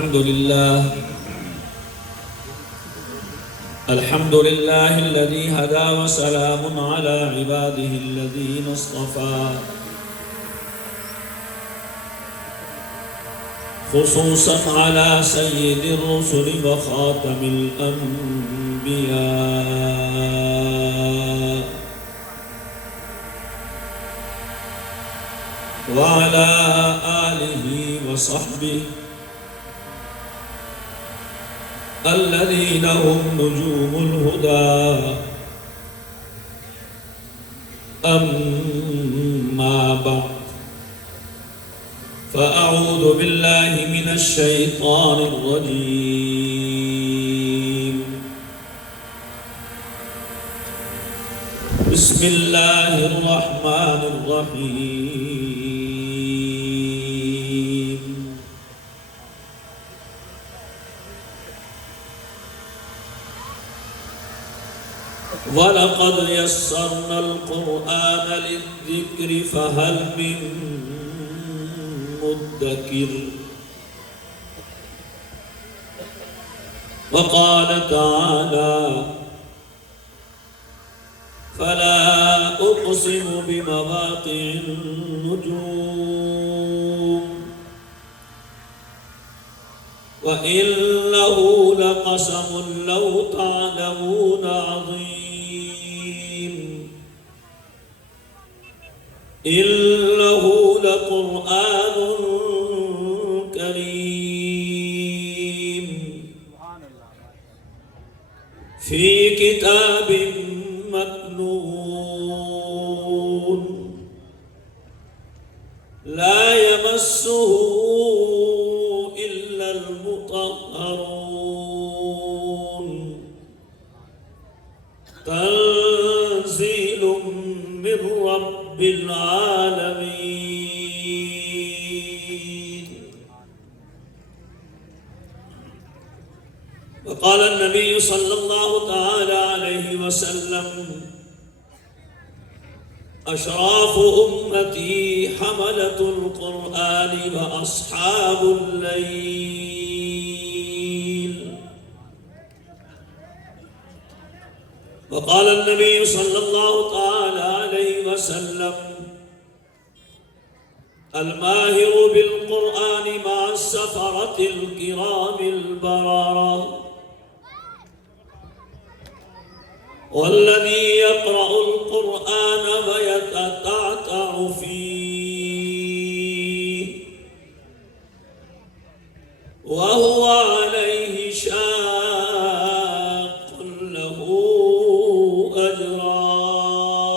الحمد لله الذي هدى وسلام على عباده الذين اصطفى خصوصا على سيد الرسل وخاتم الأنبياء وعلى آله وصحبه الذين هم نجوم الهدى. أما بعد فأعوذ بالله من الشيطان الرجيم. بسم الله الرحمن الرحيم. وَلَقَدْ يَسَّرْنَا الْقُرْآنَ لِلذِّكْرِ فَهَلْ مِن مُدَّكِرٍ. وقال تعالى: فلا أقسم بمواقع النجوم وإنه لقسم لو تعلمون عظيم إنه لقرآن كريم في كتاب مكنون لا يمسه إلا المطهرون تنزيل من رب العالمين. وقال النبي صلى الله تعالى عليه وسلم: أشراف أمتي حملة القرآن وأصحاب الليل. وقال النبي صلى الله تعالى عليه وسلم: الماهر بالقرآن مع السفرة الكرام البررة. والذي يقرأ القرآن ويتتعتع فيه وهو عليه شاق له أجران.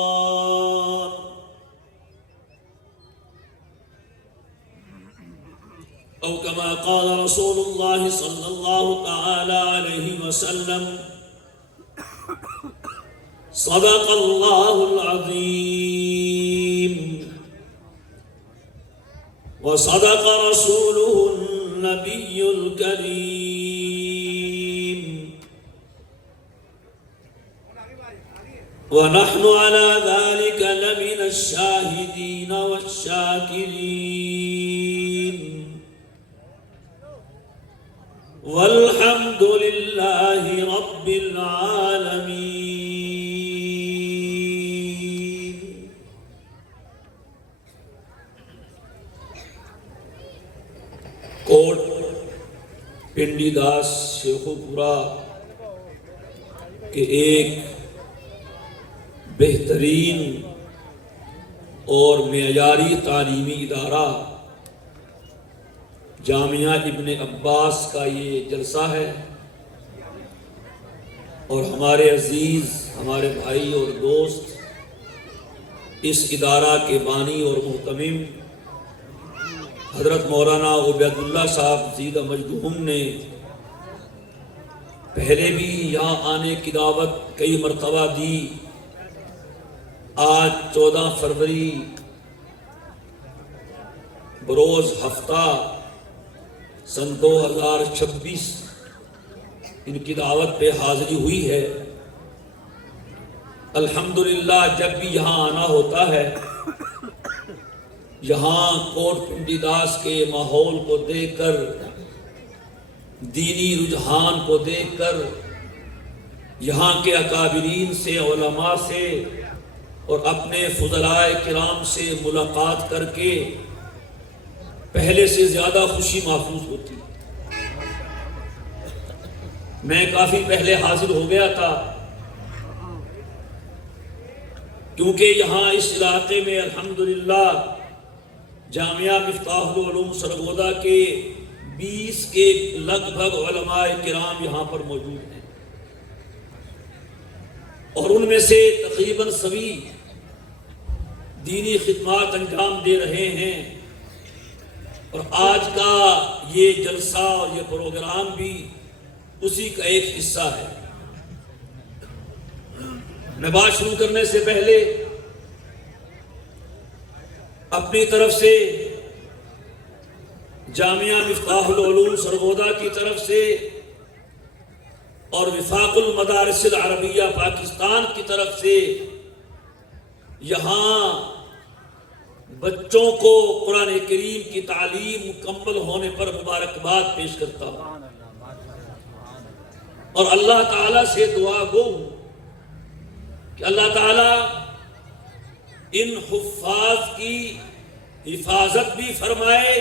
أو كما قال رسول الله صلى الله تعالى عليه وسلم: صدق الله العظيم وصدق رسوله النبي الكريم ونحن على ذلك لمن الشاهدين والشاكرين والحمد لله رب العالمين. کوٹ پنڈی داس شیخوپورہ کے ایک بہترین اور معیاری تعلیمی ادارہ جامعہ ابن عباس کا یہ جلسہ ہے، اور ہمارے عزیز، ہمارے بھائی اور دوست اس ادارہ کے بانی اور محتمم حضرت مولانا عبید اللہ صاحب زیدہ مجدہم نے پہلے بھی یہاں آنے کی دعوت کئی مرتبہ دی. آج 14 فروری بروز ہفتہ سن 2026 ان کی دعوت پہ حاضری ہوئی ہے. الحمدللہ جب بھی یہاں آنا ہوتا ہے یہاں کوٹ پنڈی داس کے ماحول کو دیکھ کر دینی رجحان کو دیکھ کر یہاں کے اکابرین سے، علماء سے اور اپنے فضلائے کرام سے ملاقات کر کے پہلے سے زیادہ خوشی محسوس ہوتی. میں کافی پہلے حاضر ہو گیا تھا کیونکہ یہاں اس علاقے میں الحمدللہ جامعہ مفتاح العلوم سرگودا کے 20 کے لگ بھگ علماء کرام یہاں پر موجود ہیں، اور ان میں سے تقریباً سبھی دینی خدمات انجام دے رہے ہیں. اور آج کا یہ جلسہ اور یہ پروگرام بھی اسی کا ایک حصہ ہے. میں بات شروع کرنے سے پہلے اپنی طرف سے جامعہ مفتاح العلوم سرگودا کی طرف سے اور وفاق المدارس العربیہ پاکستان کی طرف سے یہاں بچوں کو قرآن کریم کی تعلیم مکمل ہونے پر مبارکباد پیش کرتا ہوں، اور اللہ تعالیٰ سے دعا گو ہوں کہ اللہ تعالیٰ ان حفاظ کی حفاظت بھی فرمائے،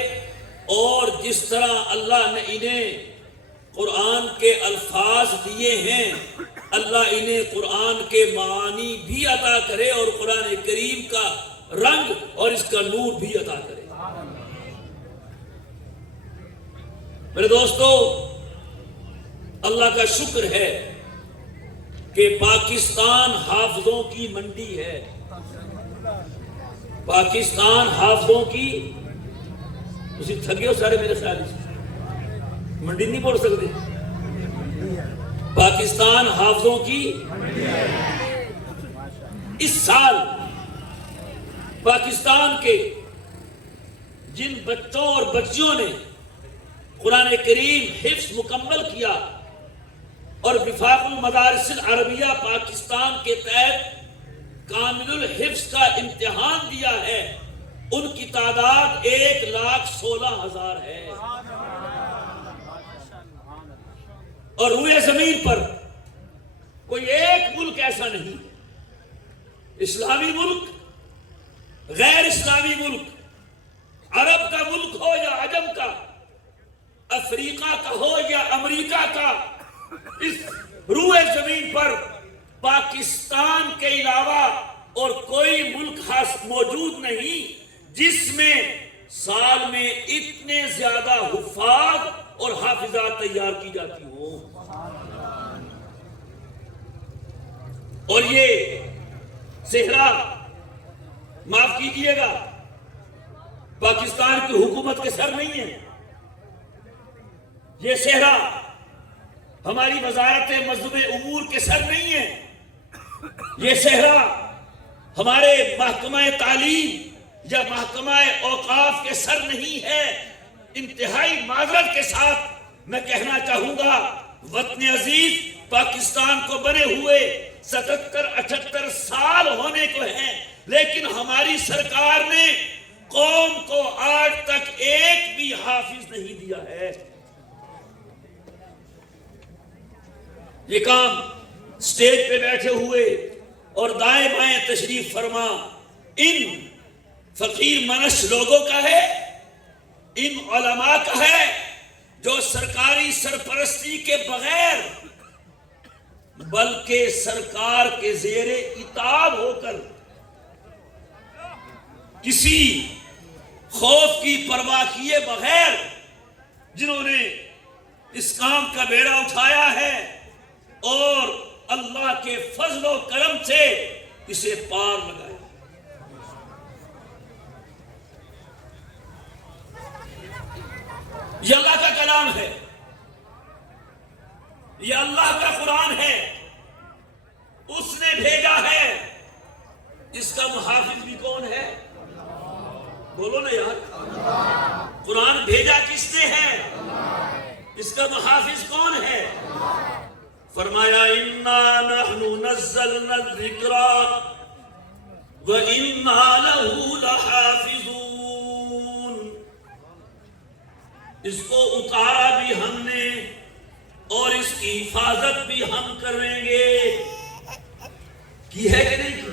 اور جس طرح اللہ نے انہیں قرآن کے الفاظ دیے ہیں اللہ انہیں قرآن کے معانی بھی عطا کرے اور قرآن کریم کا رنگ اور اس کا نور بھی عطا کرے. میرے دوستو، اللہ کا شکر ہے کہ پاکستان حافظوں کی منڈی ہے. پاکستان حافظوں کی، تسی تھگے ہو سارے میرے خیال سے، منڈی نہیں بول سکتے. پاکستان حافظوں کی اس سال پاکستان کے جن بچوں اور بچیوں نے قرآن کریم حفظ مکمل کیا اور وفاق المدارس العربیہ پاکستان کے تحت کامل الحفظ کا امتحان دیا ہے، ان کی تعداد 1,16,000 ہے. اور روئے زمین پر کوئی ایک ملک ایسا نہیں، اسلامی ملک، غیر اسلامی ملک، عرب کا ملک ہو یا عجم کا، افریقہ کا ہو یا امریکہ کا، اس روئے زمین پر پاکستان کے علاوہ اور کوئی ملک موجود نہیں جس میں سال میں اتنے زیادہ حفاظ اور حافظات تیار کی جاتی ہوں. اور یہ صحرا، معاف کیجئے گا، پاکستان کی حکومت کے سر نہیں ہے. یہ صحرا ہماری وزارت مذہب امور کے سر نہیں ہے. یہ صحرا ہمارے محکمہ تعلیم یا محکمہ اوقاف کے سر نہیں ہے. انتہائی معذرت کے ساتھ میں کہنا چاہوں گا، وطن عزیز پاکستان کو بنے ہوئے 77-78 سال ہونے کو ہیں، لیکن ہماری سرکار نے قوم کو آج تک ایک بھی حافظ نہیں دیا ہے. یہ کام سٹیج پہ بیٹھے ہوئے اور دائیں بائیں تشریف فرما ان فقیر منش لوگوں کا ہے، ان علماء کا ہے جو سرکاری سرپرستی کے بغیر بلکہ سرکار کے زیر اطاعت ہو کر کسی خوف کی پرواہ کیے بغیر جنہوں نے اس کام کا بیڑا اٹھایا ہے اور اللہ کے فضل و کرم سے اسے پار لگایا. یہ اللہ کا کلام ہے، یہ اللہ کا قرآن ہے، اس نے بھیجا ہے. اس کا محافظ بھی کون ہے؟ بولو نا یار. قرآن بھیجا کس نے ہے؟ اس کا محافظ کون ہے؟ فرمایا اِنَّا نَحْنُ نَزَّلْنَا الذِّكْرَ وَإِنَّا لَهُ لَحَافِظُونَ. اس کو اتارا بھی ہم نے کی حفاظت بھی ہم کریں گے. کی ہے کہ نہیں کی؟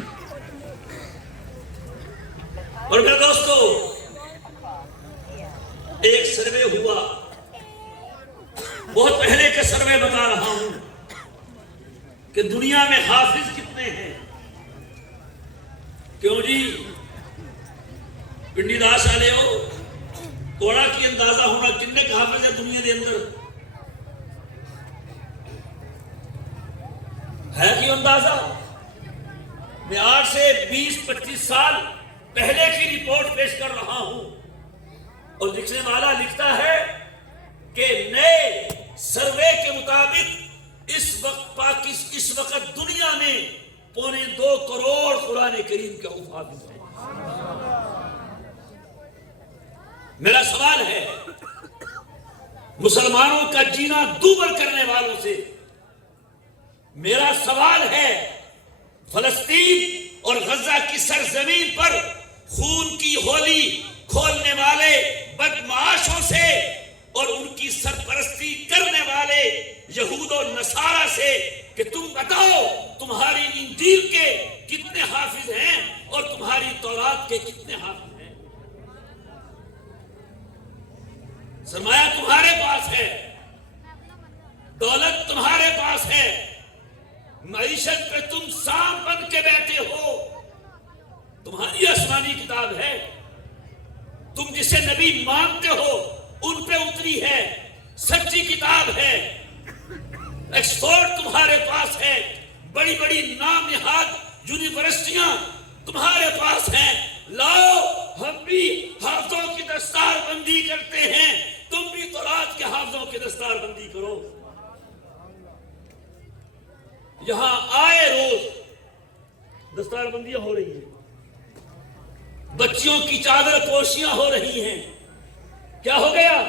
اور میرے دوستو ایک سروے ہوا، بہت پہلے کا سروے بتا رہا ہوں کہ دنیا میں حافظ کتنے ہیں. کیوں جی پنڈی داس والے ہو تھوڑا کی اندازہ ہونا کتنے حافظ ہے دنیا کے اندر ہے کی اندازہ؟ میں آج سے 20-25 سال پہلے کی رپورٹ پیش کر رہا ہوں اور لکھنے والا لکھتا ہے کہ نئے سروے کے مطابق اس وقت دنیا میں 2.25 کروڑ قرآن کریم کے حافظ ہیں. میرا سوال ہے مسلمانوں کا جینا دوبر کرنے والوں سے، میرا سوال ہے فلسطین اور غزہ کی سرزمین پر خون کی ہولی کھولنے والے بدمعاشوں سے اور ان کی سرپرستی کرنے والے یہود و نصارہ سے کہ تم بتاؤ تمہاری انجیل کے کتنے حافظ ہیں اور تمہاری تورات کے کتنے حافظ ہیں. سرمایہ تمہارے پاس ہے، دولت تمہارے پاس ہے، معیشت پہ تم سانپ بن کے بیٹھے ہو، تمہاری آسمانی کتاب ہے، تم جسے نبی مانتے ہو ان پہ اتری ہے، سچی کتاب ہے، ایکسفورڈ تمہارے پاس ہے، بڑی بڑی نام نہاد یونیورسٹیاں تمہارے پاس ہیں. لاؤ ہم بھی حافظوں کی دستار بندی کرتے ہیں، تم بھی تورات کے حافظوں کی دستار بندی کرو. یہاں آئے روز دستار بندیاں ہو رہی ہیں، بچیوں کی چادر پوشیاں ہو رہی ہیں. کیا ہو گیا؟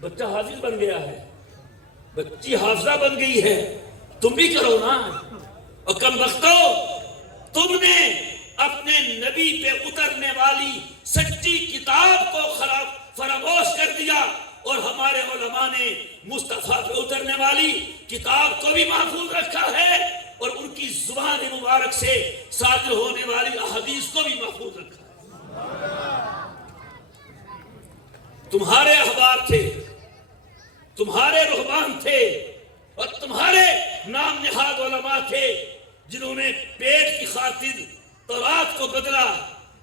بچہ حافظ بن گیا ہے، بچی حافظہ بن گئی ہے، تم بھی کرو نا. اور کم بختو تم نے اپنے نبی پہ اترنے والی سچی کتاب کو فراموش کر دیا اور ہمارے علماء نے مصطفیٰ پہ اترنے والی کتاب کو بھی محفوظ رکھا ہے اور ان کی زبان مبارک سے صادر ہونے والی احادیث کو بھی محفوظ رکھا ہے. تمہارے احبار تھے، تمہارے رہبان تھے اور تمہارے نام نہاد علماء تھے جنہوں نے پیٹ کی خاطر تورات کو بدلا،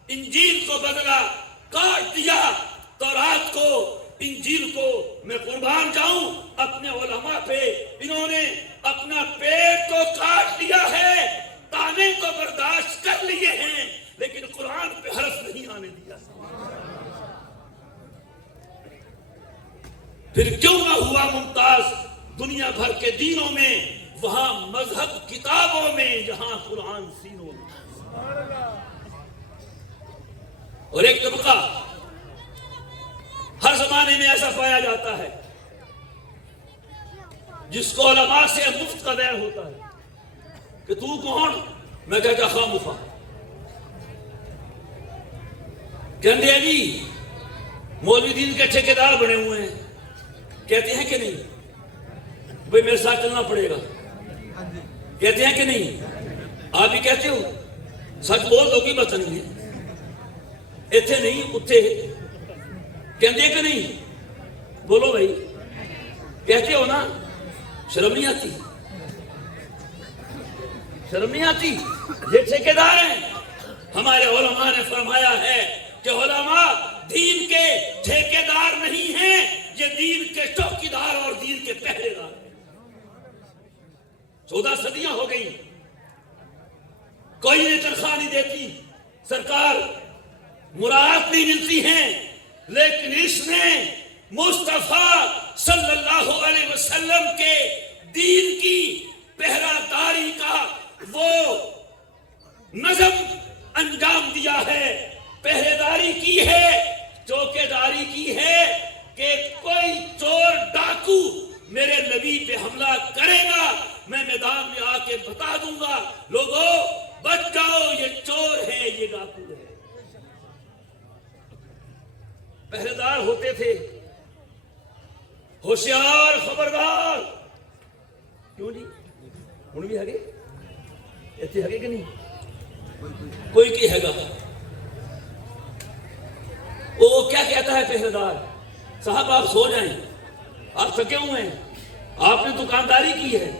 انجیل کو بدلا، کاٹ دیا. تورات کو انجیل کو میں قربان جاؤں اپنے علماء پہ، انہوں نے اپنا پیٹ کو کاٹ لیا ہے، تانے کو برداشت کر لیے ہیں لیکن قرآن پہ حرف نہیں آنے دیا. پھر کیوں نہ ہوا ممتاز دنیا بھر کے دینوں میں، وہاں مذہب کتابوں میں، یہاں قرآن سینوں میں. اور ایک طبقہ ہر زمانے میں ایسا پایا جاتا ہے جس کو علماء سے مفت کا بیع ہوتا ہے کہ تو کون؟ میں کہتا خواہ مخواہ کہتے ہیں جی مولوی دین کے ٹھیکیدار بنے ہوئے ہیں. کہتے ہیں کہ نہیں بھئی میرے ساتھ چلنا پڑے گا؟ کہتے ہیں کہ نہیں؟ آپ بھی کہتے ہو؟ سچ بول دو کی بات نہیں ہے، ایتھے نہیں اتھے کہتے ہیں کہ نہیں؟ بولو بھائی کہتے ہو نا؟ شرم نہیں آتی؟ شرم نہیں آتی؟ یہ ٹھیکیدار ہیں. ہمارے علماء نے فرمایا ہے کہ علماء دین کے ٹھیکیدار نہیں ہیں، یہ دین کے چوکیدار اور دین کے پہرے دار ہیں. 14 صدیاں ہو گئی، کوئی نہیں تنخواہ نہیں دیتی، سرکار مراعات نہیں ملتی ہیں، لیکن اس نے مصطفیٰ صلی اللہ علیہ وسلم کے دین کی پہرہ داری کا وہ نظم انجام دیا ہے، پہرے داری کی ہے، چوکے داری کی ہے کہ کوئی چور ڈاکو میرے نبی پہ حملہ کرے گا میں میدان میں آ کے بتا دوں گا لوگوں بچ جاؤ، یہ چور ہے، یہ ڈاکو ہے. پہرے دار ہوتے تھے، ہوشیار، خبردار، کیوں جی ہوں بھی ہے اتنے ہے کہ نہیں؟ کوئی کی ہے گا؟ وہ کیا کہتا ہے پہرے دار؟ صاحب آپ سو جائیں، آپ تھکے ہوئے ہیں، آپ نے دکانداری کی ہے،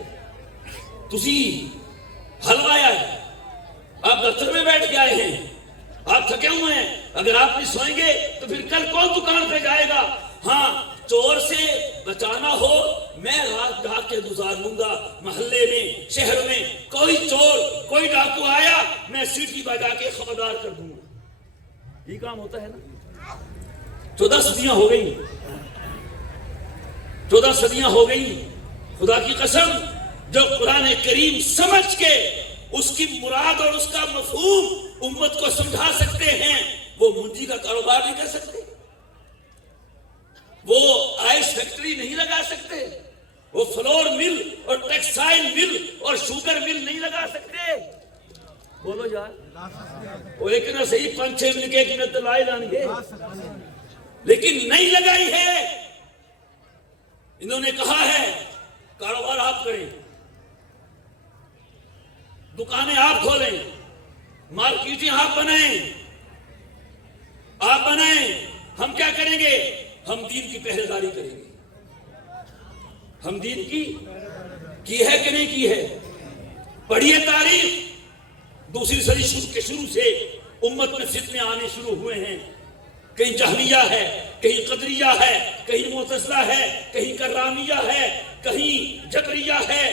تسی حلوایا ہے، آپ دفتر میں بیٹھ کے آئے ہیں، آپ تھکے ہوئے ہیں، اگر آپ نہیں سوئیں گے تو پھر کل کون دکان پہ جائے گا؟ ہاں چور سے بچانا ہو میں رات ڈاک کے گزار لوں گا، محلے میں شہر میں کوئی چور کوئی ڈاکو آیا میں سیٹی بجا کے خبردار کر دوں گا۔ یہ کام ہوتا ہے نا۔ 14 صدیاں ہو گئی، 14 صدیاں ہو گئی، خدا کی قسم جو قرآن کریم سمجھ کے اس کی مراد اور اس کا مفہوم امت کو سمجھا سکتے ہیں وہ منجی کا کاروبار نہیں کر سکتے، وہ آئس فیکٹری نہیں لگا سکتے، وہ فلور مل اور ٹیکسٹائل مل اور شوگر مل نہیں لگا سکتے۔ بولو یار، وہ ایک نہ صحیح 5-6 مل کے ایک منٹ لائے لان گے، لیکن نہیں لگائی ہے۔ انہوں نے کہا ہے کاروبار آپ کریں، دکانیں آپ کھولیں، مارکیٹیں آپ بنائیں، آپ بنائیں، ہم کیا کریں گے؟ ہم دین کی پہرے داری کریں گے۔ ہم دین کی ہے کہ نہیں کی ہے؟ پڑھیے تاریخ، دوسری صدی کے شروع سے امت میں فتنے آنے شروع ہوئے ہیں، کہیں جہمیہ ہے، کہیں قدریہ ہے، کہیں معتزلہ ہے، کہیں کرامیہ ہے، کہیں جبریہ ہے۔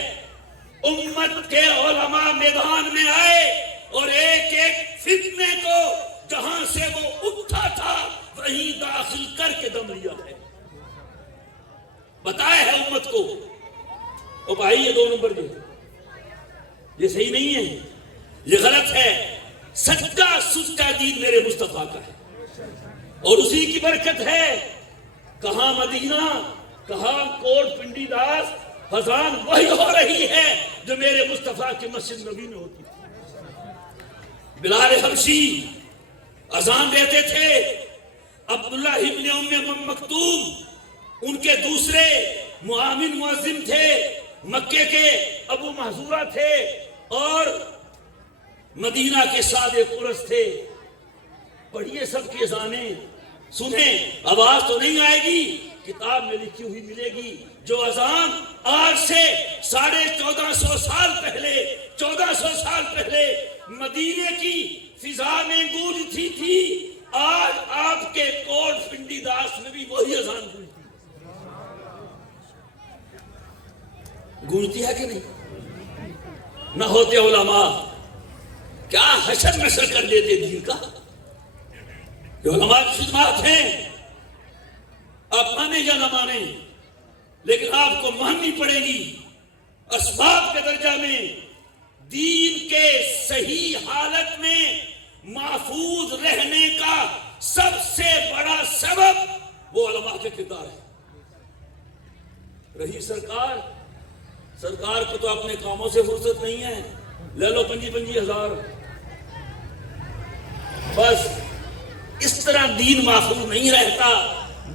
امت کے علماء میدان میں آئے اور ایک ایک فتنے کو جہاں سے وہ اٹھا تھا وہیں داخل کر کے دم لیا ہے، بتایا ہے امت کو۔ او بھائی یہ 2 نمبر یہ صحیح نہیں ہے، یہ غلط ہے۔ سچا سچا دین میرے مصطفیٰ کا ہے اور اسی کی برکت ہے۔ کہاں مدینہ، کہاں کوٹ پنڈی داس، اذان وہی ہو رہی ہے جو میرے مصطفیٰ کی مسجد نبی میں ہوتی تھی۔ بلال حبشی اذان دیتے تھے، عبداللہ ابن ام مکتوم ان کے دوسرے معاون مؤذن تھے، مکے کے ابو محذورہ تھے اور مدینہ کے صادق قرص تھے۔ پڑھیے سب کی اذانیں، سنیں، آواز تو نہیں آئے گی، کتاب میں لکھی ہوئی ملے گی۔ جو اذان آج سے 1450 سال پہلے، 1400 سال پہلے مدینے کی فضا میں گونجتی تھی، آج آپ کے کوٹ پنڈی داس میں بھی وہی اذان گونجتی ہے کہ نہیں؟ نہ ہوتے علماء کیا حشر نشر کر دیتے دین کا۔ جو علماء کی خدمات ہیں آپ مانیں یا نہ مانیں، لیکن آپ کو ماننی پڑے گی۔ اسباب کے درجہ میں دین کے صحیح حالت میں محفوظ رہنے کا سب سے بڑا سبب وہ علماء کے کردار ہے۔ رہی سرکار کو تو اپنے کاموں سے فرصت نہیں ہے، لے لو 25 ہزار، بس اس طرح دین محفوظ نہیں رہتا۔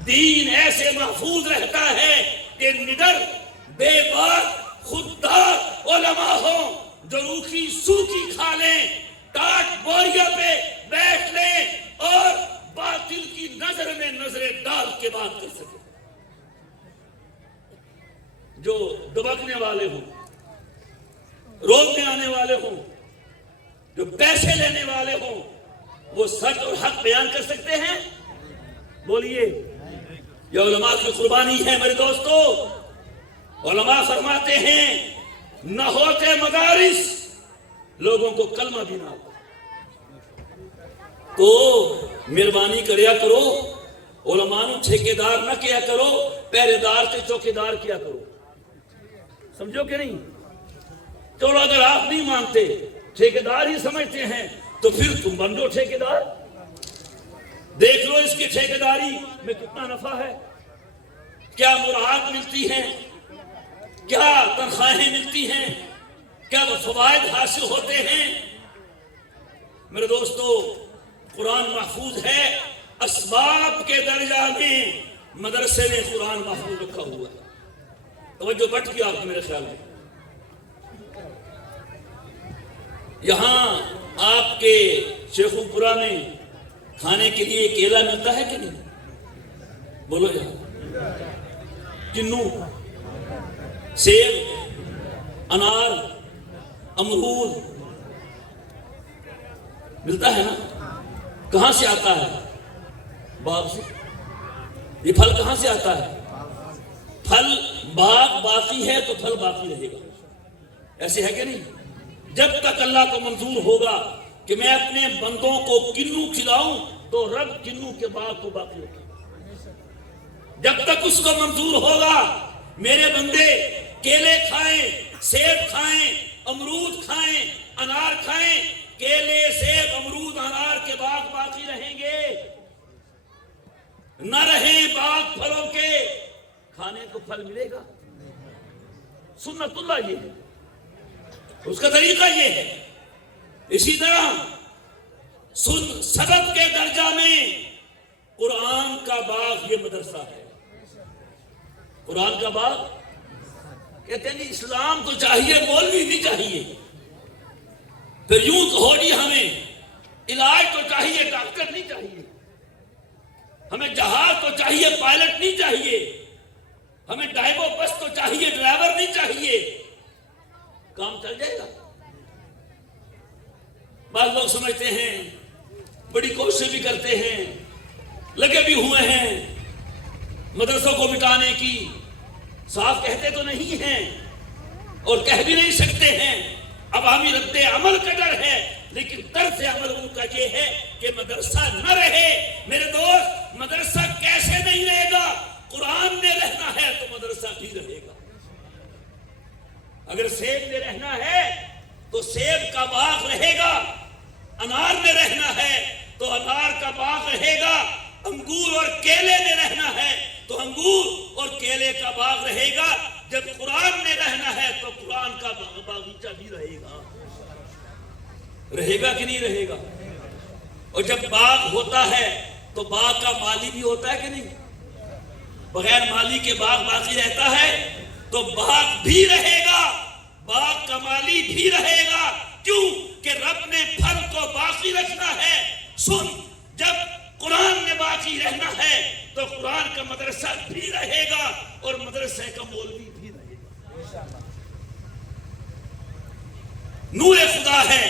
دین ایسے محفوظ رہتا ہے کہ نڈر بے بات خوددار علماء ہوں جو روکھی سوکھی کھا لیں، ٹاٹ بوریا پہ بیٹھ لیں اور باطل کی نظر میں نظریں ڈال کے بات کر سکیں۔ جو دبکنے والے ہوں، روکنے آنے والے ہوں، جو پیسے لینے والے ہوں، وہ سچ اور حق بیان کر سکتے ہیں؟ بولیے۔ یہ علماء کی قربانی ہے میرے دوستو۔ علماء فرماتے ہیں نہ ہوتے مدارس لوگوں کو کلمہ بھی نہ آتا، تو مہربانی کریا کرو، علماء نو ٹھیکیدار نہ کیا کرو، پہرے دار سے چوکیدار کیا کرو۔ سمجھو کہ نہیں؟ چلو اگر آپ نہیں مانتے، ٹھیکیدار ہی سمجھتے ہیں تو پھر تم بن دو ٹھیکیدار۔ دیکھ لو اس کی ٹھیکیداری میں کتنا نفع ہے، کیا مراعات ملتی ہیں، کیا تنخواہیں ملتی ہیں، کیا وہ فوائد حاصل ہوتے ہیں۔ میرے دوستو قرآن محفوظ ہے، اسباب کے درجہ میں مدرسے نے قرآن محفوظ رکھا ہوا ہے۔ توجہ بٹ گیا آپ کی میرے خیال میں۔ یہاں آپ کے شیخو پورہ میں کھانے کے لیے کیلا ملتا ہے کہ نہیں؟ بولو یار، کنو، سیب، انار، امرود ملتا ہے نا؟ کہاں سے آتا ہے؟ باغ سے۔ یہ پھل کہاں سے آتا ہے؟ پھل باغ باقی ہے تو پھل باقی رہے گا، ایسے ہے کہ نہیں؟ جب تک اللہ کو منظور ہوگا کہ میں اپنے بندوں کو کنو کھلاؤں تو رب کنو کے باغ کو باقی رکھے گا۔ جب تک اس کو منظور ہوگا میرے بندے کیلے کھائیں، سیب کھائیں، امرود کھائیں، انار کھائیں، کیلے، سیب، امرود، انار کے باغ باقی رہیں گے، نہ رہیں باغ پھلوں کے، کھانے کو پھل ملے گا۔ سنت اللہ یہ ہے، اس کا طریقہ یہ ہے۔ اسی طرح سبب کے درجہ میں قرآن کا باغ یہ مدرسہ ہے۔ قرآن کا باغ کہتے ہیں اسلام تو چاہیے، مولوی بھی چاہیے، پھر یوں کہو جی ہمیں علاج تو چاہیے، ڈاکٹر نہیں چاہیے، ہمیں جہاز تو چاہیے، پائلٹ نہیں چاہیے، ہمیں ڈرائیور بس تو چاہیے، ڈرائیور نہیں چاہیے، کام چل جائے گا؟ بعض لوگ سمجھتے ہیں، بڑی کوشش بھی کرتے ہیں، لگے بھی ہوئے ہیں مدرسوں کو مٹانے کی، صاف کہتے تو نہیں ہیں اور کہہ بھی نہیں سکتے ہیں، عوامی رد عمل کا ڈر ہے، لیکن طرز عمل ان کا یہ ہے کہ مدرسہ نہ رہے۔ میرے دوست، مدرسہ کیسے نہیں رہے گا؟ قرآن میں رہنا ہے تو مدرسہ بھی رہے گا۔ اگر سیب میں رہنا ہے تو سیب کا باغ رہے گا، انار میں رہنا ہے تو انار کا باغ رہے گا، انگور اور کیلے میں رہنا ہے تو انگور اور کیلے کا باغ رہے گا۔ جب قرآن میں رہنا ہے تو قرآن کا باغیچہ بھی رہے گا۔ رہے گا کہ نہیں رہے گا؟ اور جب باغ ہوتا ہے تو باغ کا مالی بھی ہوتا ہے کہ نہیں؟ بغیر مالی کے باغ باقی رہتا ہے تو باغ بھی رہے گا، باغ کا مالی بھی رہے گا۔ کیوں کہ رب نے پھل کو باقی رکھنا ہے۔ سن، جب قرآن میں باقی رہنا ہے تو قرآن کا مدرسہ بھی رہے گا اور مدرسے کا مولوی بھی رہے گا۔ نور خدا ہے،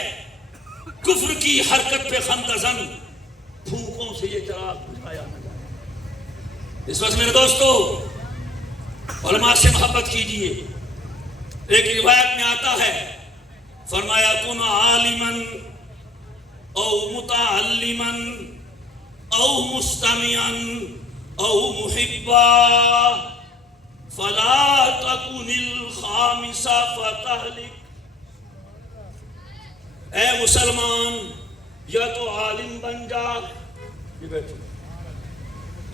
کفر کی حرکت پہ خندزن، پھوکوں سے یہ چراغ بجھایا نہ جائے۔ اس وقت میرے دوستو، علماء سے محبت کیجئے۔ ایک روایت میں آتا ہے، فرمایا کن عالمن او متعلمن او مستمعن او محبا فلا تکن الخامسہ فتہلک۔ اے مسلمان، یا تو عالم بن جا،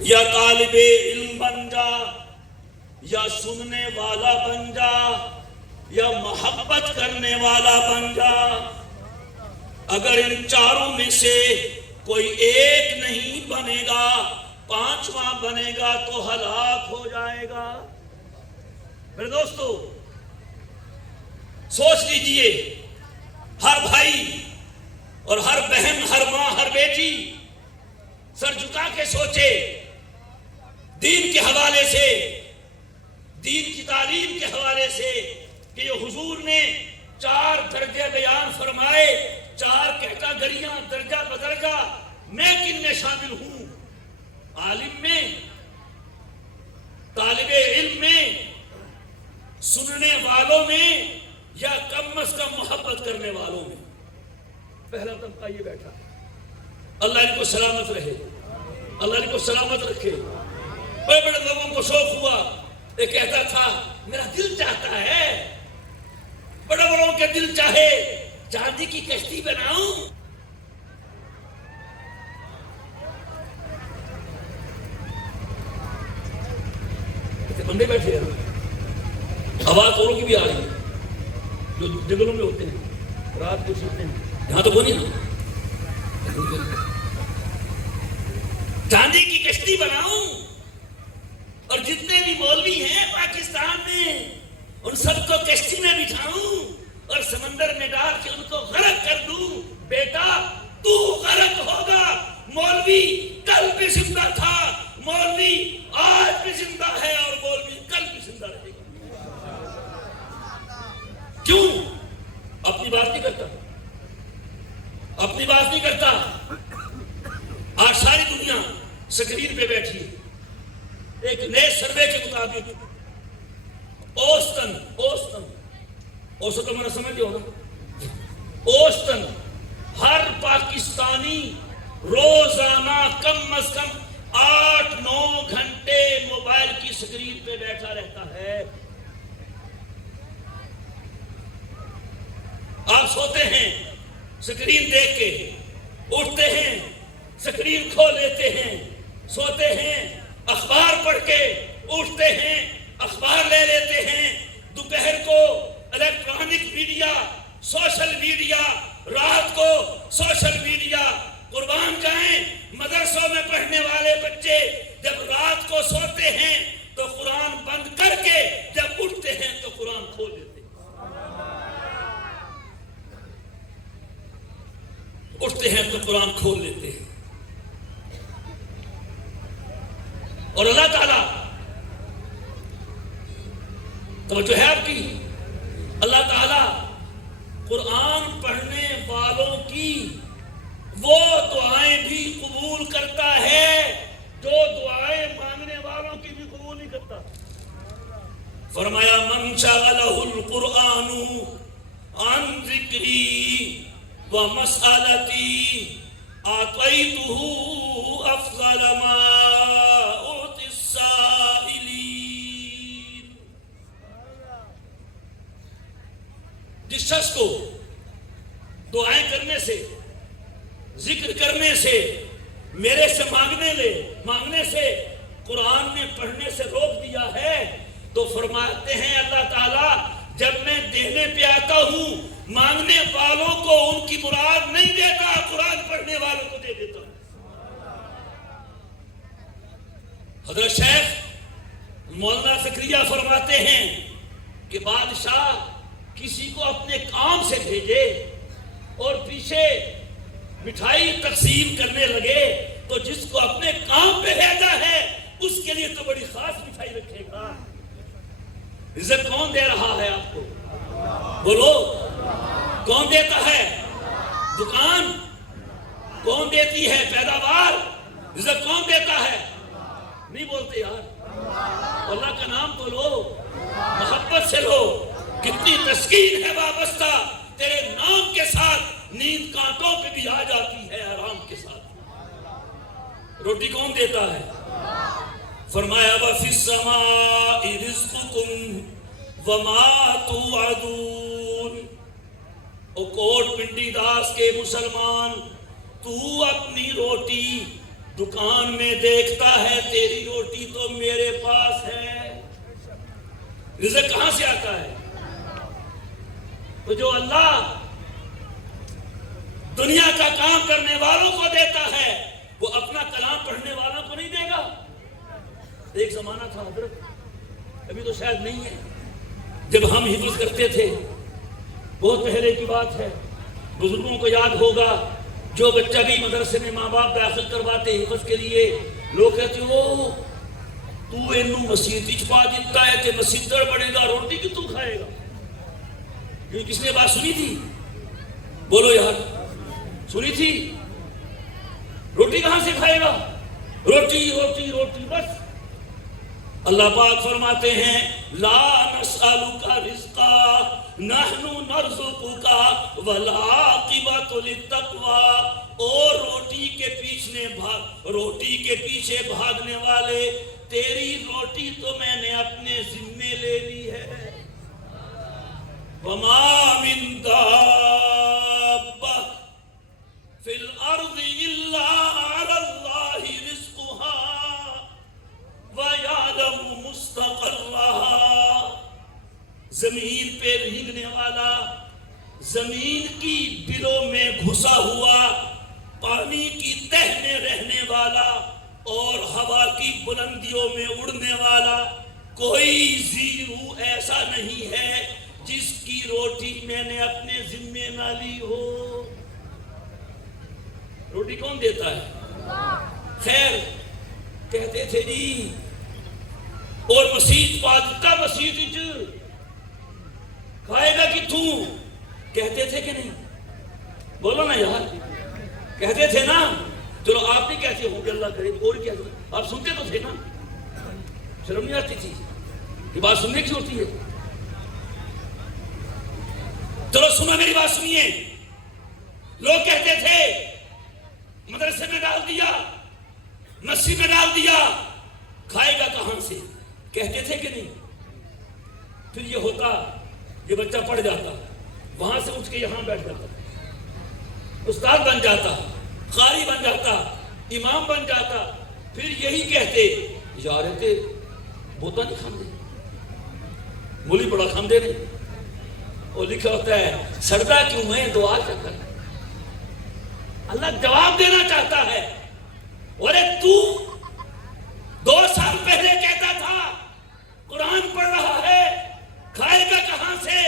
یا طالب علم بن جا، یا سننے والا بن جا، یا محبت کرنے والا بن جا۔ اگر ان چاروں میں سے کوئی ایک نہیں بنے گا، پانچواں بنے گا تو ہلاک ہو جائے گا۔ میرے دوستو، سوچ لیجئے، ہر بھائی اور ہر بہن، ہر ماں، ہر بیٹی سر جھکا کے سوچے، دین کے حوالے سے، دین کی تعلیم کے حوالے سے، کہ یہ حضور نے 4 درجے بیان فرمائے، 4 کیٹاگریاں درجہ بدرجہ، میں کن میں شامل ہوں؟ عالم میں، طالب علم میں، سننے والوں میں، یا کم از کم محبت کرنے والوں میں؟ پہلا طبقہ یہ بیٹھا۔ اللہ ان کو سلامت رہے، اللہ ان کو سلامت رکھے۔ بڑے بڑے لوگوں کو شوق ہوا، ایک کہتا تھا میرا دل چاہتا ہے، بڑے بڑوں کے دل چاہے چاندی کی کشتی بناؤں۔ بندے بیٹھے ہیں، آواز اوروں کی بھی آ رہی ہے جو جنگلوں میں ہوتے ہیں، رات کو سوتے ہیں، یہاں تو وہ نہیں۔ چاندی کی کشتی بناؤں اور جتنے بھی مولوی ہیں پاکستان میں ان سب کو کشتی میں بٹھاؤں اور سمندر میں ڈال کے ان کو غرق کر دوں، بیٹا تو غرق ہوگا۔ مولوی کل بھی زندہ تھا، مولوی آج بھی زندہ ہے، اور مولوی کل بھی زندہ رہے گا۔ کیوں؟ اپنی بات نہیں کرتا، اپنی بات نہیں کرتا۔ آج ساری دنیا سکرین پہ بیٹھی ہے۔ ایک نئے سروے کے مطابق اوسطن تو میں نے سمجھ لیا ہوگا، اوسطن ہر پاکستانی روزانہ کم از کم 8-9 گھنٹے موبائل کی سکرین پہ بیٹھا رہتا ہے۔ آپ سوتے ہیں سکرین دیکھ کے، اٹھتے ہیں سکرین کھول لیتے ہیں، سوتے ہیں اخبار پڑھ کے، اٹھتے ہیں اخبار لے لیتے ہیں، دوپہر کو الیکٹرانک میڈیا، سوشل میڈیا، رات کو سوشل میڈیا۔ قربان جائیں، مدرسوں میں پڑھنے والے بچے جب رات کو سوتے ہیں تو قرآن بند کر کے، جب اٹھتے ہیں تو قرآن کھول لیتے ہیں، اٹھتے ہیں تو قرآن کھول لیتے ہیں۔ اور اللہ تعالیٰ، توجہ ہے آپ کی، اللہ تعالیٰ قرآن پڑھنے والوں کی وہ دعائیں بھی قبول کرتا ہے جو دعائیں مانگنے والوں کی بھی قبول نہیں کرتا۔ فرمایا من شغلہ القرآن عن ذکری و مسألتی اعطیتہ افضل ما اعطی السائلین۔ جس شخص کو دعائیں کرنے سے، ذکر کرنے سے، میرے سے مانگنے سے قرآن نے پڑھنے سے روک دیا ہے، تو فرماتے ہیں اللہ تعالیٰ جب میں دینے پہ آتا ہوں مانگنے والوں کو ان کی مراد نہیں دیتا، قرآن پڑھنے والوں کو دے دیتا ہوں۔ حضرت شیخ مولانا زکریا فرماتے ہیں کہ بادشاہ کسی کو اپنے کام سے بھیجے اور پیچھے مٹھائی تقسیم کرنے لگے تو جس کو اپنے کام پہ بھیجا ہے اس کے لیے تو بڑی خاص مٹھائی رکھے گا۔ عزت کون دے رہا ہے آپ کو؟ بولو، کون دیتا ہے؟ دکان کون دیتی ہے؟ پیداوار عزت کون دیتا ہے؟ نہیں بولتے یار، اللہ کا نام تو لو، محبت سے لو۔ کتنی تسکین ہے وابستہ تیرے نام کے ساتھ، نیند کانٹوں پہ بھی آ جاتی ہے آرام کے ساتھ۔ روٹی کون دیتا ہے؟ فرمایا وَفِي السَّمَاءِ رِزْقُكُمْ وَمَا تُوعَدُونَ۔ او کوٹ پنڈی داس کے مسلمان، تو اپنی روٹی دکان میں دیکھتا ہے، تیری روٹی تو میرے پاس ہے۔ رزق کہاں سے آتا ہے؟ تو جو اللہ دنیا کا کام کرنے والوں کو دیتا ہے وہ اپنا کلام پڑھنے والوں کو نہیں دے گا۔ ایک زمانہ تھا حضرت، ابھی تو شاید نہیں ہے، جب ہم حفظ کرتے تھے، بہت پہلے کی بات ہے، بزرگوں کو یاد ہوگا، جو بچہ بھی مدرسے میں ماں باپ داخل کرواتے حفظ کے لیے، لوگ کہتے ہو تو انو مسیح چھپا دیتا ہے کہ مسیح در بڑھے گا، روٹی کی تو کھائے گا۔ یہ کس نے بات سنی تھی؟ بولو یار، سنی تھی؟ روٹی کہاں سے کھائے گا؟ روٹی روٹی روٹی بس۔ اللہ پاک فرماتے ہیں لا نسألک رزقا نحن نرزقک والعاقبۃ للتقوی۔ اور روٹی کے پیچھے بھاگنے والے، تیری روٹی تو میں نے اپنے ذمے لے لی ہے۔ وما من دابہ فی الارض الا علی اللہ رزقها وَيَعْلَمُ مُسْتَقَرَّهَا۔ زمین پہ رینگنے والا، زمین کی بلوں میں گھسا ہوا، پانی کی تہ میں رہنے والا اور ہوا کی بلندیوں میں اڑنے والا کوئی ذی روح ایسا نہیں ہے جس کی روٹی میں نے اپنے ذمے نہ لی ہو. روٹی کون دیتا ہے؟ خیر کہتے تھے جی اور مسیح پادتا مسیح کھائے گا کہ تو کہتے تھے کہ نہیں؟ بولو نا یار، کہتے تھے نا. چلو آپ نہیں کہتے ہوں کہ اللہ کرے اور کیا، آپ سنتے تو تھے نا. شرم نہیں آتی تھی؟ یہ بات سننے کی ہوتی ہے. چلو سنو میری بات سنیے. لوگ کہتے تھے مدرسے میں ڈال دیا، مسجد میں ڈال دیا، کھائے گا کہاں سے؟ کہتے تھے کہ نہیں؟ پھر یہ ہوتا، یہ بچہ پڑھ جاتا، وہاں سے اٹھ کے یہاں بیٹھ جاتا، استاد بن جاتا، قاری بن جاتا، امام بن جاتا. پھر یہی کہتے یار تے بوتا نہیں کھاندے، مولی بڑا کھاندے نہیں. اور لکھا ہوتا ہے سردہ کیوں میں دعا کیا کر. اللہ جواب دینا چاہتا ہے. ارے تو 2 سال پہلے کہتا تھا قرآن پڑھ رہا ہے، کھائے گا کہاں سے؟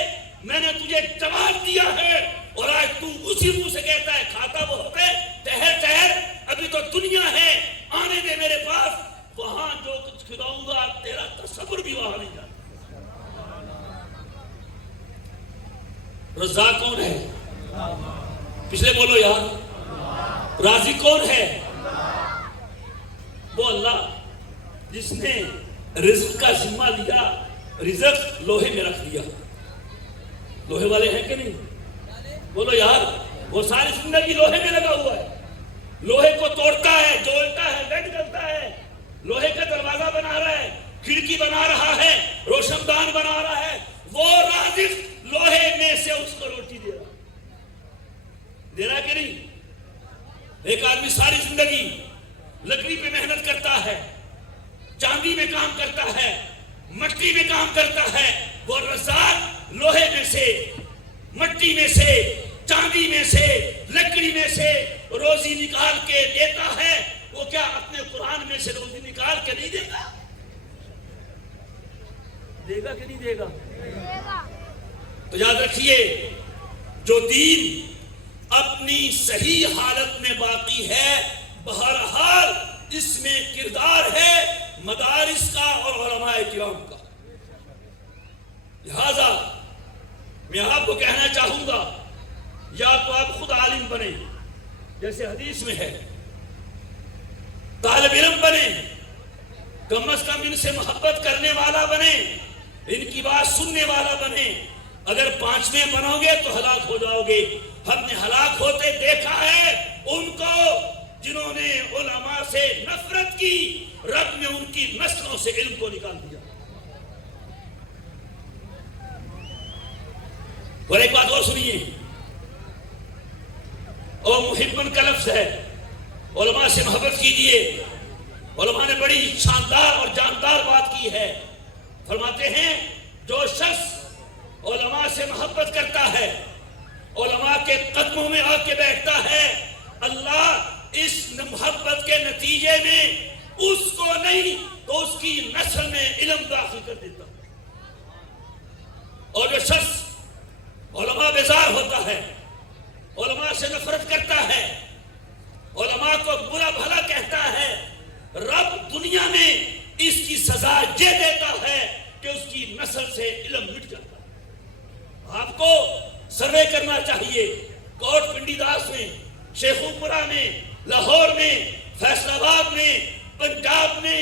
میں نے تجھے جواب دیا ہے، اور آج تو اسی منہ سے کہتا ہے کھاتا بہت ہے. ٹہر ٹہر، ابھی تو دنیا ہے، آنے دے میرے پاس، وہاں جو کچھ کھلاؤں گا تیرا تصور بھی وہاں نہیں جاتا. رزاق کون ہے؟ پچھلے بولو یار. راضی کون ہے؟ وہ اللہ جس نے رزق کا ذمہ لیا. رزق لوہے میں رکھ دیا. لوہے والے ہیں کہ نہیں؟ بولو یار. وہ ساری زندگی لوہے میں لگا ہوا ہے، لوہے کو توڑتا ہے، جوڑتا ہے، بیٹھ کرتا ہے، لوہے کا دروازہ بنا رہا ہے، کھڑکی بنا رہا ہے، روشن دان بنا رہا ہے. وہ رازق لوہے میں سے اس کو روٹی دے رہا، دے رہا کہ نہیں؟ ایک آدمی ساری زندگی لکڑی پہ محنت کرتا ہے، چاندی میں کام کرتا ہے، مٹی میں کام کرتا ہے. وہ رزاق لوہے میں سے، مٹی میں سے، چاندی میں سے، لکڑی میں سے روزی نکال کے دیتا ہے. وہ کیا اپنے قرآن میں سے روزی نکال کے نہیں دے گا؟ دے گا کہ نہیں دے گا؟ تو یاد رکھیے، جو دین اپنی صحیح حالت میں باقی ہے، بہرحال اس میں کردار ہے مدارس کا اور علماء کرام کا. لہذا میں آپ کو کہنا چاہوں گا، یا تو آپ خود عالم بنیں جیسے حدیث میں ہے، طالب علم بنیں، کم از کم ان سے محبت کرنے والا بنیں، ان کی بات سننے والا بنیں. اگر 5ویں بنو گے تو ہلاک ہو جاؤ گے. ہم نے ہلاک ہوتے دیکھا ہے ان کو جنہوں نے علماء سے نفرت کی. رب نے ان کی نسلوں سے علم کو نکال دیا. اور ایک بات اور سنیے، اور محبن کا لفظ ہے، علماء سے محبت کیجیے. علماء نے بڑی شاندار اور جاندار بات کی ہے. فرماتے ہیں جو شخص علماء سے محبت کرتا ہے، علماء کے قدموں میں آ کے بیٹھتا ہے، اللہ اس محبت کے نتیجے میں اس کو نہیں تو اس کی نسل میں علم داخل کر دیتا. اور جو شخص علماء بیزار ہوتا ہے، علماء سے نفرت کرتا ہے، علماء کو برا بھلا کہتا ہے، رب دنیا میں اس کی سزا یہ دیتا ہے کہ اس کی نسل سے علم مٹ جاتا ہے. آپ کو سروے کرنا چاہیے. کوٹ پنڈی داس میں، شیخوپورہ میں، لاہور میں، فیصل آباد میں، پنجاب میں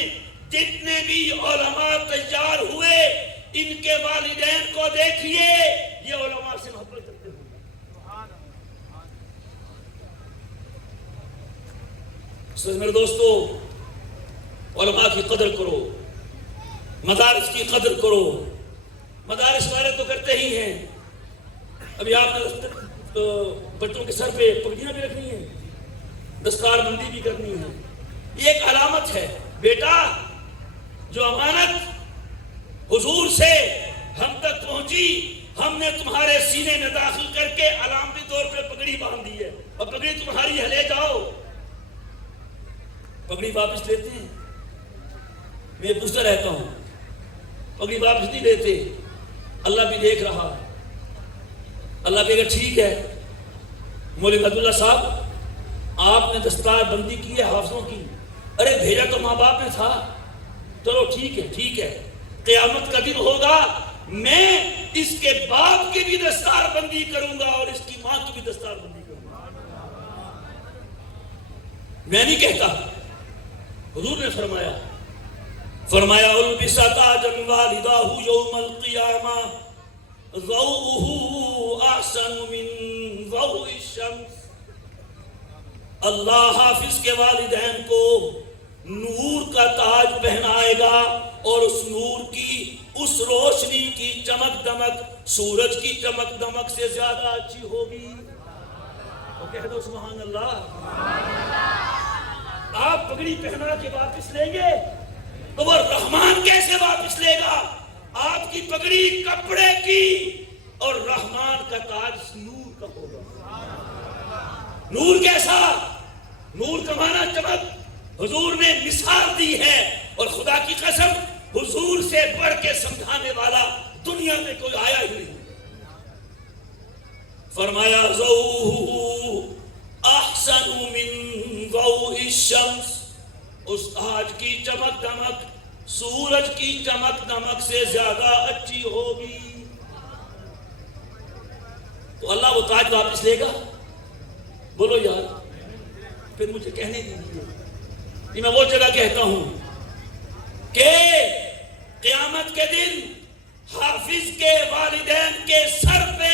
جتنے بھی علماء تیار ہوئے، ان کے والدین کو دیکھیے، یہ علماء سے محبت کرتے ہوئے. میرے دوستو، علماء کی قدر کرو، مدارس کی قدر کرو. مدارس والے تو کرتے ہی ہیں. ابھی آپ نے بچوں کے سر پہ پگڑیاں بھی رکھنی ہیں، دستار بندی بھی کرنی ہے. یہ ایک علامت ہے. بیٹا، جو امانت حضور سے ہم تک پہنچی، ہم نے تمہارے سینے میں داخل کر کے علامتی طور پہ پگڑی باندھ دی ہے، اور پگڑی تمہاری ہے، لے جاؤ. پگڑی واپس لیتے ہیں؟ میں پوچھتا رہتا ہوں، پگڑی واپس نہیں لیتے. اللہ بھی دیکھ رہا ہے. اللہ کہے گا ٹھیک ہے مولوی عبداللہ صاحب آپ نے دستار بندی کی ہے حافظوں کی, ارے بھیجا تو ماں باپ نے تھا, چلو ٹھیک ہے قیامت کا دن ہوگا میں اس کے باپ کی بھی دستار بندی کروں گا اور اس کی ماں کی بھی دستار بندی کروں گا. میں نہیں کہتا, حضور نے فرمایا البس تاجا والداہ یوم القیامہ ضوءہ احسن من ضوء الشمس. اللہ حافظ کے والدین کو نور کا تاج پہنائے گا اور اس نور کی اس روشنی کی چمک دمک سورج کی چمک دمک سے زیادہ اچھی ہوگی. تو کہہ دو سبحان اللہ. آپ پگڑی پہنا کے واپس لیں گے تو وہ رحمان کیسے واپس لے گا؟ آپ کی پگڑی کپڑے کی اور رحمان کا تاج نور کا ہوگا. نور کیسا؟ نور کا معنی چمک. حضور نے مثال دی ہے اور خدا کی قسم حضور سے بڑھ کے سمجھانے والا دنیا میں کوئی آیا ہی نہیں. فرمایا ضوءہ احسن من ضوء الشمس. اس تاج کی چمک دمک سورج کی چمک دمک سے زیادہ اچھی ہوگی. تو اللہ وہ تاج واپس لے گا؟ بولو یار, پھر مجھے کہنے دیجیے. یہ میں وہ جگہ کہتا ہوں کہ قیامت کے دن حافظ کے والدین کے سر پہ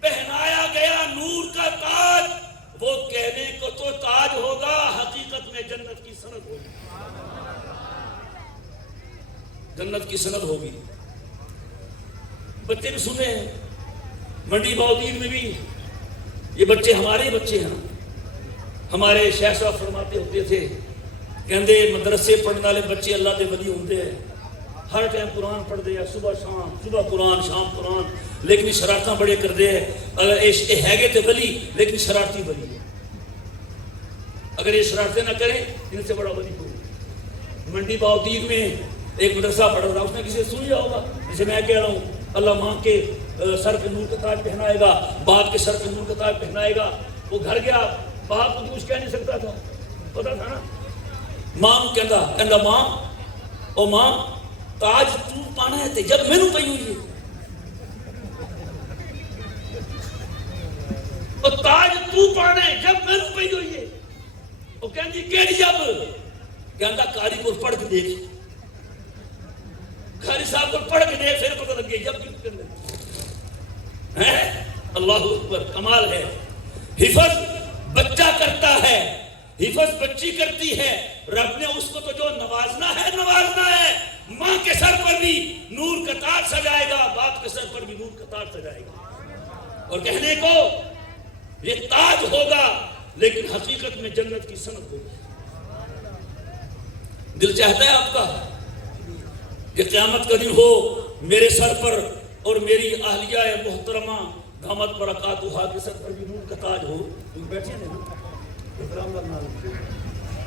پہنایا گیا نور کا تاج, وہ کہنے کو تو تاج ہوگا, حقیقت میں جنت کی سند ہوگی. جنت کی سند ہوگی. بچے بھی سنے ہیں منڈی باؤدین میں بھی, یہ بچے ہمارے بچے ہیں. ہمارے شیخ صاحب فرماتے ہوتے تھے کہندے مدرسے پڑھنے والے بچے اللہ دے ولی ہوندے ہیں, ہر ٹائم قرآن پڑھ دے, صبح قرآن شام قرآن, لیکن شرارتاں بڑے کر دے. اگر ہے گے تو ولی لیکن شرارتی ولی ہے. اگر یہ شرارتیں نہ کریں ان سے بڑا ولی کوئی. منڈی باؤدین میں ایک مدرسہ پڑھ رہا, اس نے کسی سے سن لیا ہوگا جسے میں کہہ رہا ہوں اللہ ماں کے سر پہ نور کا تاج پہنائے گا, باپ کے سر پہ نور کا تاج پہنائے گا. وہ گھر گیا, باپ کو کچھ کہہ نہیں سکتا تھا, پتا تھا نا. ماں کہندا ماں او ماں تاج تو پانا ہے تے جب مینوں پئی ہوئی ہے, او تاج تو پانا ہے جب مینوں پئی ہوئی ہے. او کہندی کیڑی جب؟ کہندا قاری کو پڑھ کے دیکھ, قاری صاحب کو پڑھ کے دیکھ پھر پتہ لگے جب کیوں کرنا ہے. اللہ اکبر, کمال ہے. حفظ بچہ کرتا ہے, حفظ بچی کرتی ہے. رب نے اس کو تو جو نوازنا ہے. ماں کے سر پر بھی نور کا تاج سجائے گا, باپ کے سر پر بھی نور کا تاج سجائے گا. اور کہنے کو یہ تاج ہوگا لیکن حقیقت میں جنت کی سند ہوگی. دل چاہتا ہے آپ کا کہ قیامت کا دن ہو, میرے سر پر اور میری اہلیہ محترمہ دامت برکاتہا کے سر پر بھی نور کا تاج ہو. تم بیٹھے نہیں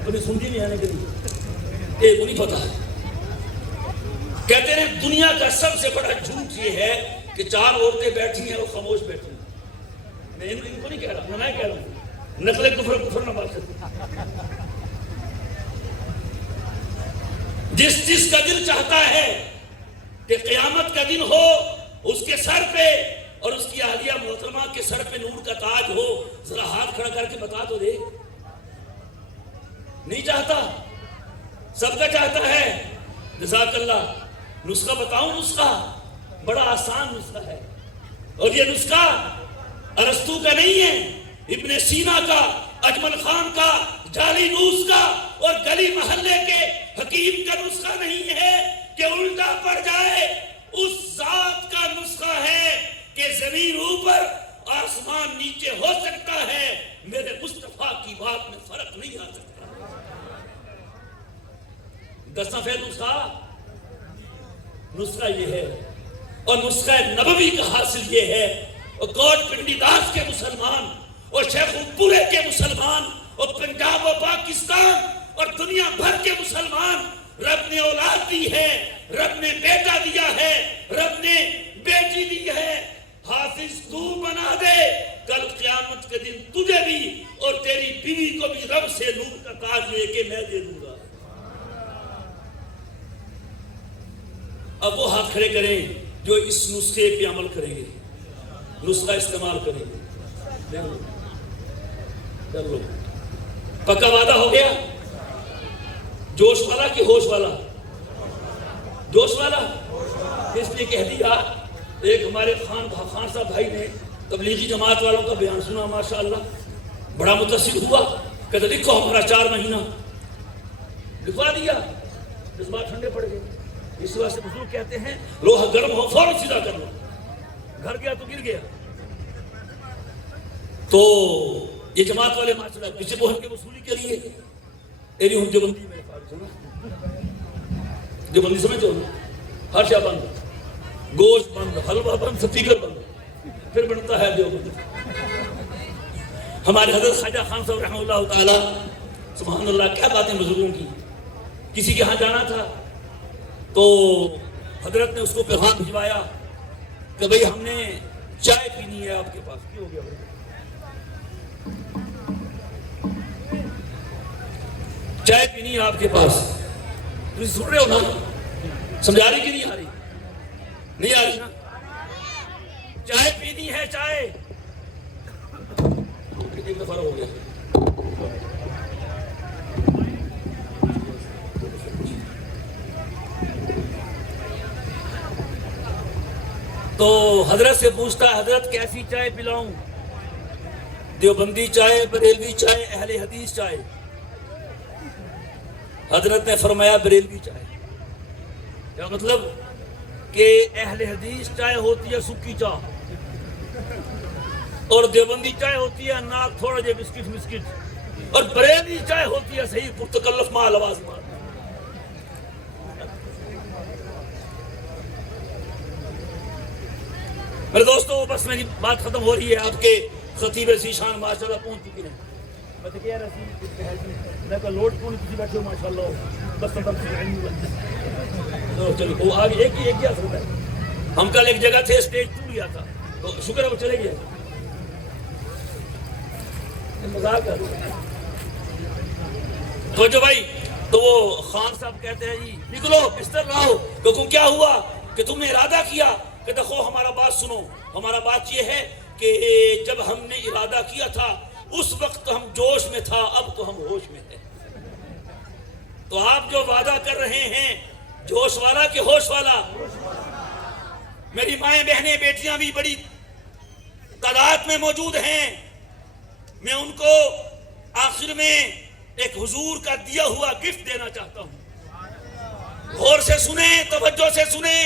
تمہیں سمجھی نہیں آنے کے لیے ایک نہیں پتا. کہتے ہیں دنیا کا سب سے بڑا جھوٹ یہ ہے کہ 4 عورتیں بیٹھی ہیں اور خاموش بیٹھی ہیں. میں ان کو نہیں کہہ رہا, میں کہہ رہا ہوں نقل کفر نہ بات کرتے. جس کا دل چاہتا ہے کہ قیامت کا دن ہو, اس کے سر پہ اور اس کی اہلیہ محترمہ کے سر پہ نور کا تاج ہو, ذرا ہاتھ کھڑا کر کے بتا تو دے. نہیں چاہتا, سب کا چاہتا ہے. جزاک اللہ. نسخہ بتاؤں؟ نسخہ بڑا آسان نسخہ ہے, اور یہ نسخہ ارسطو کا نہیں ہے, ابن سینا کا, اجمل خان کا, جعلی نوس کا اور گلی محلے کے حکیم کا نسخہ نہیں ہے کہ الٹا پڑ جائے. اس ذات کا نسخہ ہے کہ زمین اوپر آسمان نیچے ہو سکتا ہے, میرے مصطفیٰ کی بات میں فرق نہیں آ سکتا. 10 نسخہ یہ ہے. اور نسخہ نبوی کا حاصل یہ ہے, اور کوٹ پنڈی داس کے مسلمان اور شیخ پورے کے مسلمان اور پنجاب و پاکستان اور دنیا بھر کے مسلمان, رب نے اولاد دی ہے, رب نے بیٹا دیا ہے, رب نے حافظ تو بنا دے، کل قیامت کے دن تجھے بھی اور تیری بیوی کو بھی رب سے نور کا تاج لے کے میں دے دوں گا۔ اب وہ ہاتھ کھڑے کریں جو اس نسخے پہ عمل کریں گے، نسخہ استعمال کریں گے۔ کر لو، پکا وعدہ ہو گیا؟ جوش والا کہ ہوش والا؟ جوش والا۔ اس لیے کہہ دیا، ایک ہمارے خان صاحب بھائی نے تبلیغی جماعت والوں کا بیان سنا، ماشاءاللہ بڑا متاثر ہوا، کہتے لکھو ہمارا 4 مہینہ، لکھوا دیا، جذبات ٹھنڈے پڑ گئے۔ اس واسطے بزرگ کہتے ہیں لوہا گرم ہو فوراً سیدھا کر لو، گھر گیا تو گر گیا۔ تو یہ جماعت والے ماشاءاللہ پیچھے بہن کے وصولی کے لیے ایری ہم دیوبندی میں دیوبندی سمجھو، ہر شاہ بند، گوشت بند، حلوہ بند، سپیکر بند، پھر بنتا ہے دیوبند۔ ہمارے حضرت خواجہ خان صاحب رحمہ اللہ تعالی، سبحان اللہ، کیا باتیں بزرگوں کی۔ کسی کے ہاں جانا تھا تو حضرت نے اس کو پیغام بھجوایا کہ بھئی ہم نے چائے پینی ہے آپ کے پاس۔ کیوں ہو گیا بھائی؟ چائے پینی ہے آپ کے پاس، تم سن رہے ہو نا؟ سمجھا رہی کہ نہیں آ رہی؟ نہیں آ رہی نا؟ چائے پینی ہے، چائے۔ ایک دفعہ ہو گیا۔ تو حضرت سے پوچھتا ہے حضرت کیسی چائے پلاؤں؟ دیوبندی چائے، بریلوی چائے، اہل حدیث چائے؟ حضرت نے فرمایا بریلوی چائے۔ کیا مطلب؟ کہ اہل حدیث چائے ہوتی ہے سکی چائے، اور دیوبندی چائے ہوتی ہے ناک تھوڑا جے بسکٹ مسکٹ، اور بریلوی چائے ہوتی ہے صحیح پرتکلف ماں لوازمات۔ میرے دوستو، بس میری بات ختم ہو رہی ہے، آپ کے خطیب ذیشان ماشاءاللہ پہنچ چکے ہیں۔ میں تو کہہ رہا سی میں کہا لوڈ کیوں نہیں کسی بیٹھے ہو ماشاءاللہ، بس تب سے علمی بنتے۔ چلو وہ آگے ایک ہی اثر ہے۔ ہم کل ایک جگہ تھے، اسٹیج ٹوٹ گیا تھا، تو شکر ہے وہ چلے گیا۔ مذاق کر تو جو بھائی، تو وہ خان صاحب کہتے ہیں جی نکلو بستر لاؤ، کیوں کیا ہوا کہ تم نے ارادہ کیا کہ دیکھو ہمارا بات سنو، ہمارا بات یہ ہے کہ جب ہم نے ارادہ کیا تھا اس وقت ہم جوش میں تھا، اب تو ہم ہوش میں ہیں۔ تو آپ جو وعدہ کر رہے ہیں جوش والا کہ ہوش والا؟ میری مائیں بہنیں بیٹیاں بھی بڑی تعداد میں موجود ہیں، میں ان کو آخر میں ایک حضور کا دیا ہوا گفٹ دینا چاہتا ہوں۔ غور سے سنیں، توجہ سے سنیں،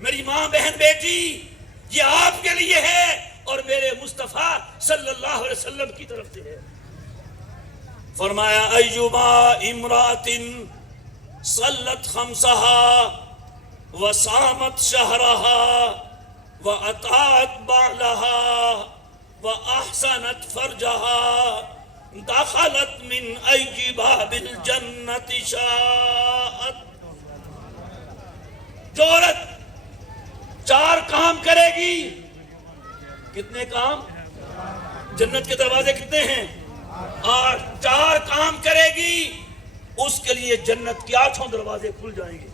میری ماں بہن بیٹی، یہ آپ کے لیے ہے اور میرے مصطفیٰ صلی اللہ علیہ وسلم کی طرف سے ہے۔ فرمایا ایما امرات صلت خمسها وصامت شهرها واطاعت بعلها واحسنت فرجها دخلت من ای باب الجنة شاءت۔ جو عورت 4 کام کرے گی، کتنے کام؟ جنت کے دروازے کتنے ہیں؟ 8۔ 4 کام کرے گی، اس کے لیے جنت کے 8 دروازے کھل جائیں گے۔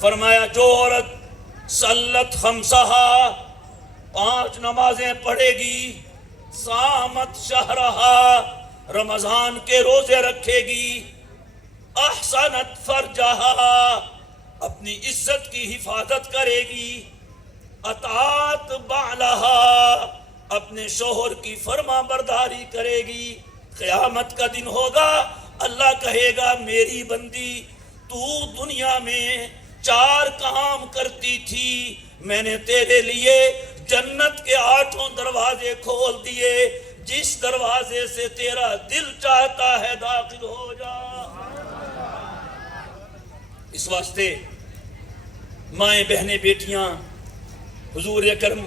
فرمایا جو عورت صلت خمسہا 5 نمازیں پڑھے گی، صامت شہرہا رمضان کے روزے رکھے گی، احسنت فرجہا اپنی عزت کی حفاظت کرے گی، اطاعت بعلہا اپنے شوہر کی فرما برداری کرے گی، قیامت کا دن ہوگا، اللہ کہے گا میری بندی تو دنیا میں 4 کام کرتی تھی، میں نے تیرے لیے جنت کے 8 دروازے کھول دیے، جس دروازے سے تیرا دل چاہتا ہے داخل ہو جا۔ اس واسطے مائیں بہنیں بیٹیاں حضور اکرم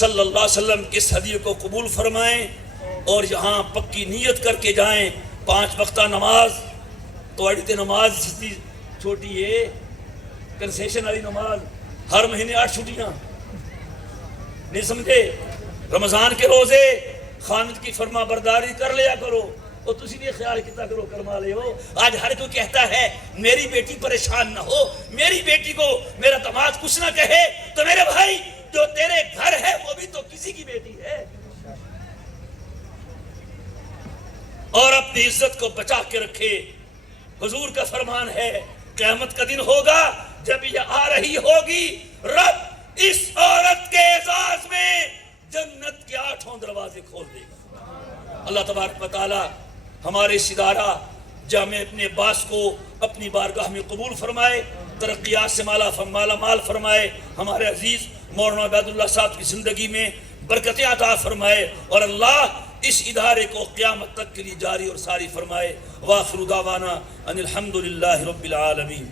صلی اللہ علیہ وسلم کی اس حدیث کو قبول فرمائیں اور یہاں پکی نیت کر کے جائیں۔ 5 وقتہ نماز تو اڑتے نماز چھوٹی ہے، کنسیشن والی نماز، ہر مہینے 8 چھٹیاں، نہیں سمجھے؟ رمضان کے روزے خامد کی فرما برداری کر لیا کرو، اور تسی بھی خیال کیتا کرو کرما لے ہو۔ آج ہر کوئی کہتا ہے میری بیٹی پریشان نہ ہو، میری بیٹی کو میرا داماد کچھ نہ کہے، تو میرے بھائی جو تیرے گھر ہے وہ بھی تو کسی کی بیٹی ہے، اور اپنی عزت کو بچا کے رکھے۔ حضور کا فرمان ہے قیامت کا دن ہوگا جب یہ آ رہی ہوگی، رب اس عورت کے اعزاز میں جنت کے 8 دروازے کھول دے گا۔ اللہ تبارک و تعالی ہمارے اس ادارہ جامع ابن عباس کو اپنی بارگاہ میں قبول فرمائے، ترقیات سے مالا مال فرمائے، ہمارے عزیز مولانا عبید اللہ صاحب کی زندگی میں برکتیں عطا فرمائے، اور اللہ اس ادارے کو قیامت تک کے لیے جاری اور ساری فرمائے۔ وآخر دعوانا ان الحمدللہ رب العالمین۔